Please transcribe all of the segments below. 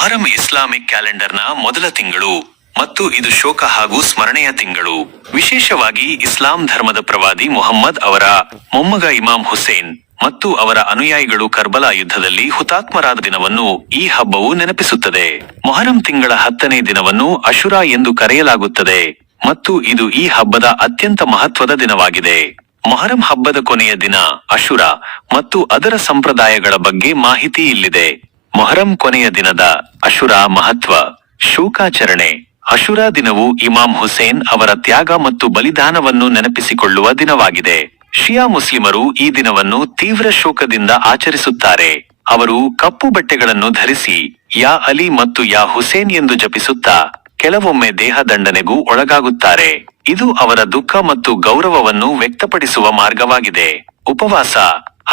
Muharram Islamic ಕ್ಯಾಲೆಂಡರ್ನ ಮೊದಲ ತಿಂಗಳು ಮತ್ತು ಇದು ಶೋಕ ಹಾಗೂ ಸ್ಮರಣೆಯ ತಿಂಗಳು. ವಿಶೇಷವಾಗಿ ಇಸ್ಲಾಂ ಧರ್ಮದ ಪ್ರವಾದಿ ಮುಹಮ್ಮದ್ ಅವರ ಮೊಮ್ಮಗ ಇಮಾಮ್ ಹುಸೇನ್ ಮತ್ತು ಅವರ ಅನುಯಾಯಿಗಳು ಕರ್ಬಲಾ ಯುದ್ಧದಲ್ಲಿ ಹುತಾತ್ಮರಾದ ದಿನವನ್ನು ಈ ಹಬ್ಬವು ನೆನಪಿಸುತ್ತದೆ. ಮೊಹರಂ ತಿಂಗಳ 10ನೇ ದಿನವನ್ನು ಅಶುರಾ ಎಂದು ಕರೆಯಲಾಗುತ್ತದೆ ಮತ್ತು ಇದು ಈ ಹಬ್ಬದ ಅತ್ಯಂತ ಮಹತ್ವದ ದಿನವಾಗಿದೆ. ಮೊಹರಂ ಹಬ್ಬದ ಕೊನೆಯ ದಿನ ಅಶುರಾ ಮತ್ತು ಅದರ ಸಂಪ್ರದಾಯಗಳ ಬಗ್ಗೆ ಮಾಹಿತಿ ಇಲ್ಲಿದೆ. ಮೊಹರಂ ಕೊನೆಯ ದಿನದ ಅಶುರಾ ಮಹತ್ವ. ಶೋಕಾಚರಣೆ. ಅಶುರಾ ದಿನವು ಇಮಾಮ್ ಹುಸೇನ್ ಅವರ ತ್ಯಾಗ ಮತ್ತು ಬಲಿದಾನವನ್ನು ನೆನಪಿಸಿಕೊಳ್ಳುವ ದಿನವಾಗಿದೆ. ಶಿಯಾ ಮುಸ್ಲಿಮರು ಈ ದಿನವನ್ನು ತೀವ್ರ ಶೋಕದಿಂದ ಆಚರಿಸುತ್ತಾರೆ. ಅವರು ಕಪ್ಪು ಬಟ್ಟೆಗಳನ್ನು ಧರಿಸಿ ಯಾ ಅಲಿ ಮತ್ತು ಯಾ ಹುಸೇನ್ ಎಂದು ಜಪಿಸುತ್ತಾ ಕೆಲವೊಮ್ಮೆ ದೇಹ ದಂಡನೆಗೂ ಒಳಗಾಗುತ್ತಾರೆ. ಇದು ಅವರ ದುಃಖ ಮತ್ತು ಗೌರವವನ್ನು ವ್ಯಕ್ತಪಡಿಸುವ ಮಾರ್ಗವಾಗಿದೆ. ಉಪವಾಸ.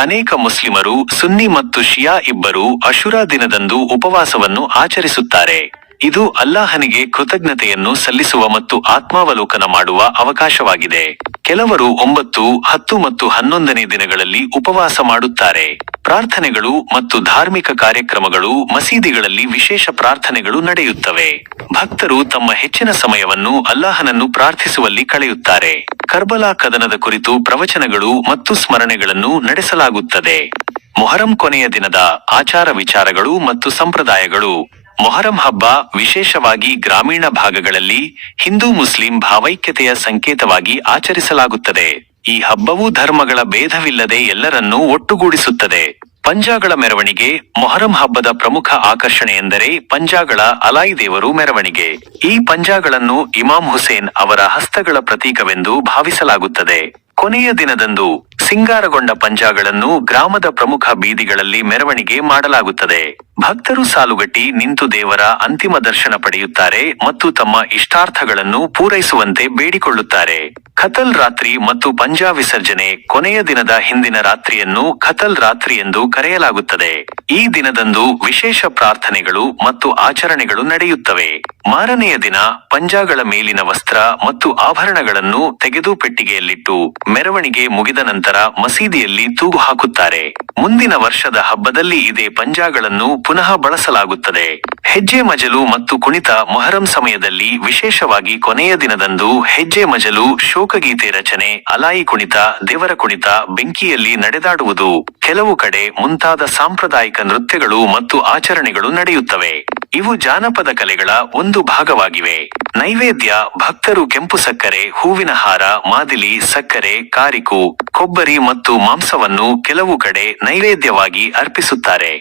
ಅನೇಕ ಮುಸ್ಲಿಮರು ಸುನ್ನಿ ಮತ್ತು ಶಿಯಾ ಇಬ್ಬರೂ ಅಶುರಾ ದಿನದಂದು ಉಪವಾಸವನ್ನು ಆಚರಿಸುತ್ತಾರೆ. ಇದು ಅಲ್ಲಾಹನಿಗೆ ಕೃತಜ್ಞತೆಯನ್ನು ಸಲ್ಲಿಸುವ ಮತ್ತು ಆತ್ಮಾವಲೋಕನ ಮಾಡುವ ಅವಕಾಶವಾಗಿದೆ. ಕೆಲವರು 9, 10 ಮತ್ತು 11ನೇ ದಿನಗಳಲ್ಲಿ ಉಪವಾಸ ಮಾಡುತ್ತಾರೆ. ಪ್ರಾರ್ಥನೆಗಳು ಮತ್ತು ಧಾರ್ಮಿಕ ಕಾರ್ಯಕ್ರಮಗಳು. ಮಸೀದಿಗಳಲ್ಲಿ ವಿಶೇಷ ಪ್ರಾರ್ಥನೆಗಳು ನಡೆಯುತ್ತವೆ. ಭಕ್ತರು ತಮ್ಮ ಹೆಚ್ಚಿನ ಸಮಯವನ್ನು ಅಲ್ಲಾಹನನ್ನು ಪ್ರಾರ್ಥಿಸುವಲ್ಲಿ ಕಳೆಯುತ್ತಾರೆ. ಕರ್ಬಲಾ ಕದನದ ಕುರಿತು ಪ್ರವಚನಗಳು ಮತ್ತು ಸ್ಮರಣೆಗಳನ್ನು ನಡೆಸಲಾಗುತ್ತದೆ. ಮೊಹರಂ ಕೊನೆಯ ದಿನದ ಆಚಾರ ವಿಚಾರಗಳು ಮತ್ತು ಸಂಪ್ರದಾಯಗಳು. ಮೊಹರಂ ಹಬ್ಬ ವಿಶೇಷವಾಗಿ ಗ್ರಾಮೀಣ ಭಾಗಗಳಲ್ಲಿ ಹಿಂದೂ ಮುಸ್ಲಿಂ ಭಾವೈಕ್ಯತೆಯ ಸಂಕೇತವಾಗಿ ಆಚರಿಸಲಾಗುತ್ತದೆ. ಈ ಹಬ್ಬವು ಧರ್ಮಗಳ ಭೇದವಿಲ್ಲದೆ ಎಲ್ಲರನ್ನೂ ಒಟ್ಟುಗೂಡಿಸುತ್ತದೆ. ಪಂಜಾಗಳ ಮೆರವಣಿಗೆ. ಮೊಹರಂ ಹಬ್ಬದ ಪ್ರಮುಖ ಆಕರ್ಷಣೆಯೆಂದರೆ ಪಂಜಾಗಳ ಅಲಾಯಿ ದೇವರು ಮೆರವಣಿಗೆ. ಈ ಪಂಜಾಗಳನ್ನು ಇಮಾಮ್ ಹುಸೇನ್ ಅವರ ಹಸ್ತಗಳ ಪ್ರತೀಕವೆಂದು ಭಾವಿಸಲಾಗುತ್ತದೆ. ಕೊನೆಯ ದಿನದಂದು ಸಿಂಗಾರಗೊಂಡ ಪಂಜಾಗಳನ್ನು ಗ್ರಾಮದ ಪ್ರಮುಖ ಬೀದಿಗಳಲ್ಲಿ ಮೆರವಣಿಗೆ ಮಾಡಲಾಗುತ್ತದೆ. ಭಕ್ತರು ಸಾಲುಗಟ್ಟಿ ನಿಂತು ದೇವರ ಅಂತಿಮ ದರ್ಶನ ಪಡೆಯುತ್ತಾರೆ ಮತ್ತು ತಮ್ಮ ಇಷ್ಟಾರ್ಥಗಳನ್ನು ಪೂರೈಸುವಂತೆ ಬೇಡಿಕೊಳ್ಳುತ್ತಾರೆ. ಖತಲ್ ರಾತ್ರಿ ಮತ್ತು ಪಂಜಾ ವಿಸರ್ಜನೆ. ಕೊನೆಯ ದಿನದ ಹಿಂದಿನ ರಾತ್ರಿಯನ್ನು ಖತಲ್ ರಾತ್ರಿ ಎಂದು ಕರೆಯಲಾಗುತ್ತದೆ. ಈ ದಿನದಂದು ವಿಶೇಷ ಪ್ರಾರ್ಥನೆಗಳು ಮತ್ತು ಆಚರಣೆಗಳು ನಡೆಯುತ್ತವೆ. ಮಾರನೆಯ ದಿನ ಪಂಜಾಗಳ ಮೇಲಿನ ವಸ್ತ್ರ ಮತ್ತು ಆಭರಣಗಳನ್ನು ತೆಗೆದು ಪೆಟ್ಟಿಗೆಯಲ್ಲಿಟ್ಟು ಮೆರವಣಿಗೆ ಮುಗಿದ ನಂತರ ಮಸೀದಿಯಲ್ಲಿ ತೂಗು ಹಾಕುತ್ತಾರೆ. ಮುಂದಿನ ವರ್ಷದ ಹಬ್ಬದಲ್ಲಿ ಇದೇ ಪಂಜಾಗಳನ್ನು ಪುನಃ ಬಳಸಲಾಗುತ್ತದೆ. ಹೆಜ್ಜೆ ಮಜಲು ಮತ್ತು ಕುಣಿತ. ಮೊಹರಂ ಸಮಯದಲ್ಲಿ ವಿಶೇಷವಾಗಿ ಕೊನೆಯ ದಿನದಂದು ಹೆಜ್ಜೆ ಮಜಲು, ಶೋಕಗೀತೆ ರಚನೆ, ಅಲಾಯಿ ಕುಣಿತ, ದೇವರ ಕುಣಿತ, ಬೆಂಕಿಯಲ್ಲಿ ನಡೆದಾಡುವುದು, ಕೆಲವು ಕಡೆ ಮುಂತಾದ ಸಾಂಪ್ರದಾಯಿಕ ನೃತ್ಯಗಳು ಮತ್ತು ಆಚರಣೆಗಳು ನಡೆಯುತ್ತವೆ. ಇವು ಜಾನಪದ ಕಲೆಗಳ ಒಂದು ಭಾಗವಾಗಿವೆ. ನೈವೇದ್ಯ. ಭಕ್ತರು ಕೆಂಪು ಸಕ್ಕರೆ, ಹೂವಿನ ಹಾರ, ಮಾದಿಲಿ, ಸಕ್ಕರೆ, ಕಾರಿಕು, ಕೊಬ್ಬರಿ ಮತ್ತು ಮಾಂಸವನ್ನು ಕೆಲವು ಕಡೆ ನೈವೇದ್ಯವಾಗಿ ಅರ್ಪಿಸುತ್ತಾರೆ.